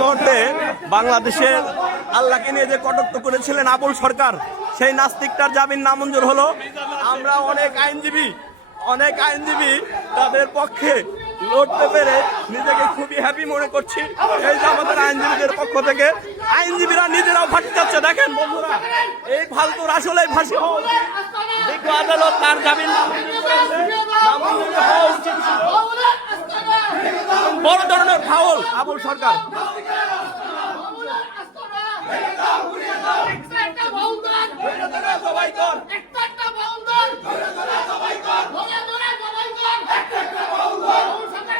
মুহূর্তে বাংলাদেশের আল্লাহকে নিয়ে যে কটাক্ষ করেছিলেন আবুল সরকার, সেই নাস্তিকটার জামিন নামঞ্জুর হলো। আমরা অনেক আইনজীবী তাদের পক্ষে লড়তে পেরে নিজেকে খুবই হ্যাপি মনে করছি। এই যে আমাদের আইনজীবীদের পক্ষ থেকে আইনজীবীরা নিজেরাও ফাঁসি যাচ্ছে। দেখেন বন্ধুরা, এই ফালতুর আসলেই ফাঁসি হওয়া উচিত। বিজ্ঞ আদালত তার জামিন নামঞ্জুর হওয়া উচিত ছিল। বড় ধরনের ফাউল আবুল সরকার।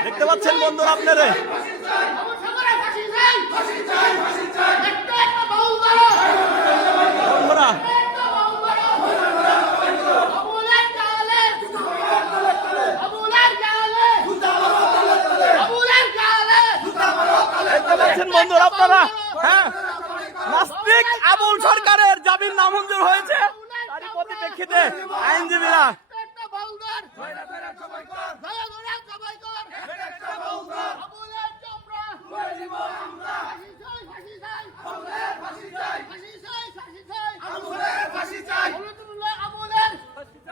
দেখতে পাচ্ছেন বন্ধুরা আপনারা, বন্ধুরা আপনারা, হ্যাঁ, নাস্তিক আবুল সরকারের জামিন নামঞ্জুর হয়েছে। তারই পরিপ্রেক্ষিতে আইনজীবীরা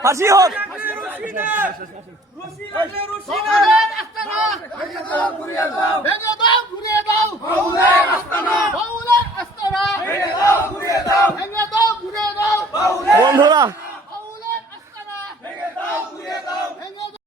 ফাঁসি হোক।